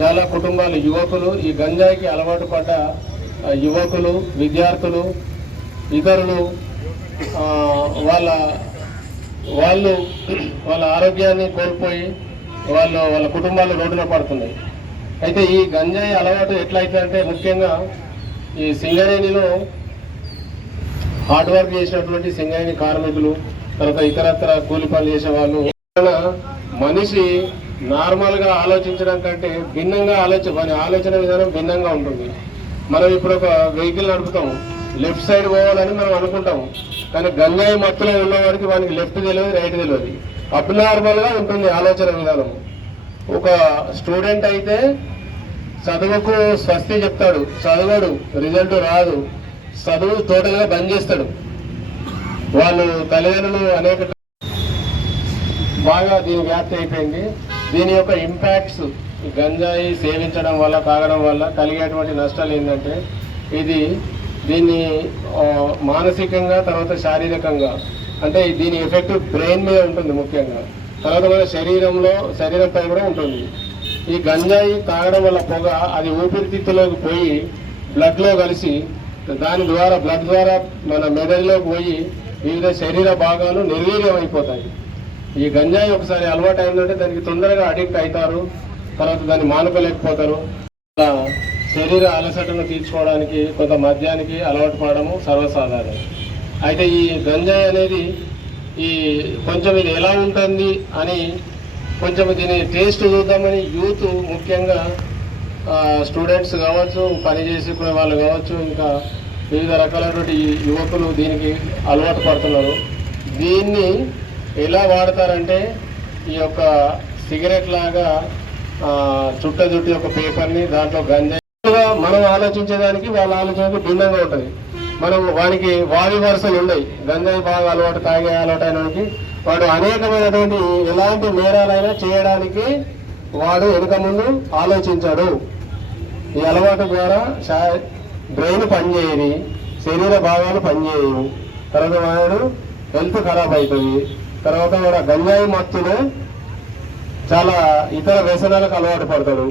చాలా కుటుంబాలు యువకులు ఈ గంజాయికి అలవాటు పడ్డ యువకులు, విద్యార్థులు, ఇతరులు వాళ్ళు వాళ్ళ ఆరోగ్యాన్ని కోల్పోయి వాళ్ళ కుటుంబాలు రోడ్డున పడుతున్నాయి. అయితే ఈ గంజాయి అలవాటు ఎట్లయితే అంటే ముఖ్యంగా ఈ సింగరేణిలో హార్డ్ వర్క్ చేసినటువంటి సింగరేణి కార్మికులు, తర్వాత ఇతరత్ర కూలి పనులు చేసే వాళ్ళు, మనిషి నార్మల్గా ఆలోచించడం కంటే భిన్నంగా ఆలోచన విధానం భిన్నంగా ఉంటుంది. మనం ఇప్పుడు ఒక వెహికల్ నడుపుతాము, లెఫ్ట్ సైడ్ పోవాలని మనం అనుకుంటాము, కానీ గంజాయి మత్తులో ఉన్న వారికి వానికి లెఫ్ట్ తెలియదు, రైట్ తెలియదు. అబ్నార్మల్గా ఉంటుంది ఆలోచన విధానం. ఒక స్టూడెంట్ అయితే చదువుకు స్వస్తి చెప్తాడు, చదవడు, రిజల్ట్ రాదు, చదువు టోటల్గా బంద్ చేస్తాడు. వాళ్ళు తల్లిదండ్రులు అనేక బాగా దీని వ్యాప్తి అయిపోయింది. దీని యొక్క ఇంపాక్ట్స్ గంజాయి సేవించడం వల్ల, తాగడం వల్ల కలిగేటువంటి నష్టాలు ఏంటంటే దీన్ని మానసికంగా, తర్వాత శారీరకంగా, అంటే దీని ఎఫెక్ట్ బ్రెయిన్ మీద ఉంటుంది ముఖ్యంగా, తర్వాత మన శరీరంపై కూడా ఉంటుంది. ఈ గంజాయి తాగడం వల్ల పొగ అది ఊపిరితిత్తులోకి పోయి బ్లడ్లో కలిసి బ్లడ్ ద్వారా మన మెదడులోకి పోయి వివిధ శరీర భాగాలు నిర్వీర్యం అయిపోతాయి. ఈ గంజాయి ఒకసారి అలవాటు అయిందంటే దానికి తొందరగా అడిక్ట్ అవుతారు, తర్వాత దాన్ని మానుకోలేకపోతారు. శరీర అలసటను తీర్చుకోవడానికి కొంత మద్యానికి అలవాటు పడడము సర్వసాధారణం. అయితే ఈ గంజాయి అనేది కొంచెం ఇది ఎలా ఉంటుంది అని కొంచెం దీని టేస్ట్ చూద్దామని యూత్, ముఖ్యంగా స్టూడెంట్స్ కావచ్చు, పని చేసుకునే వాళ్ళు కావచ్చు, ఇంకా వివిధ రకాలైనటువంటి యువకులు దీనికి అలవాటు పడుతున్నారు. దీన్ని ఎలా వాడతారంటే ఈ యొక్క సిగరెట్ లాగా చుట్టజుట్టి ఒక పేపర్ని దాంట్లో గంజాయి, మనం ఆలోచించేదానికి వాళ్ళ ఆలోచనకు భిన్నంగా ఉంటుంది. వానికి వావి వరుసలు ఉన్నాయి. గంజాయి బాగా తాగే అలవాటు అయినకి వాడు అనేకమైనటువంటి ఎలాంటి నేరాలైనా చేయడానికి వాడు వెనుక ముందు ఆలోచించాడు. ఈ అలవాటు ద్వారా బ్రెయిన్ పనిచేయని, శరీర భాగాలు పనిచేయవు, తర్వాత వాడు హెల్త్ ఖరాబ్ అవుతుంది. తర్వాత వాడు గంజాయి మత్తులో చాలా ఇతర వ్యసనాలకు అలవాటు పడతాడు.